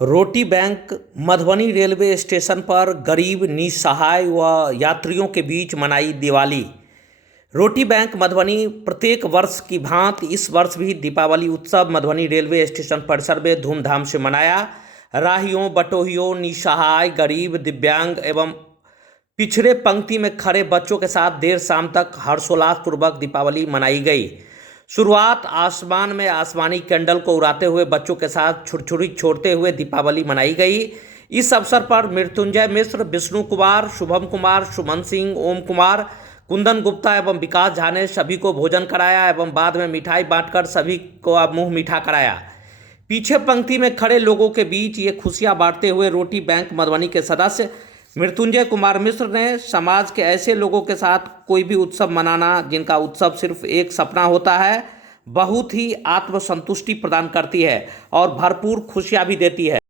रोटी bank Madhubani railway station पर गरीब निसहाय व यात्रियों के बीच मनाई दिवाली। रोटी बैंक मधुबनी प्रत्येक वर्ष की भांति इस वर्ष भी दीपावली उत्सव मधुबनी रेलवे स्टेशन परिसर में धूमधाम से मनाया। राहियों, बटोहियों, निसहाय, गरीब, दिव्यांग एवं पिछड़े पंक्ति में खड़े बच्चों के साथ देर शाम तक हर्षोल्लास पूर्वक दीपावली मनाई गई। शुरुआत आसमान में आसमानी कैंडल को उड़ाते हुए बच्चों के साथ छुरछुरी छोड़ते हुए दीपावली मनाई गई। इस अवसर पर मृत्युंजय मिश्र, विष्णु कुमार, शुभम कुमार, सुमन सिंह, ओम कुमार, कुंदन गुप्ता एवं विकास झा ने सभी को भोजन कराया एवं बाद में मिठाई बांटकर सभी को मुंह मीठा कराया। पीछे पंक्ति में खड़े लोगों के बीच ये खुशियां बांटते हुए रोटी बैंक मधुबनी के सदस्य मृत्युंजय कुमार मिश्र ने समाज के ऐसे लोगों के साथ कोई भी उत्सव मनाना जिनका उत्सव सिर्फ एक सपना होता है, बहुत ही आत्मसंतुष्टि प्रदान करती है और भरपूर खुशियां भी देती है।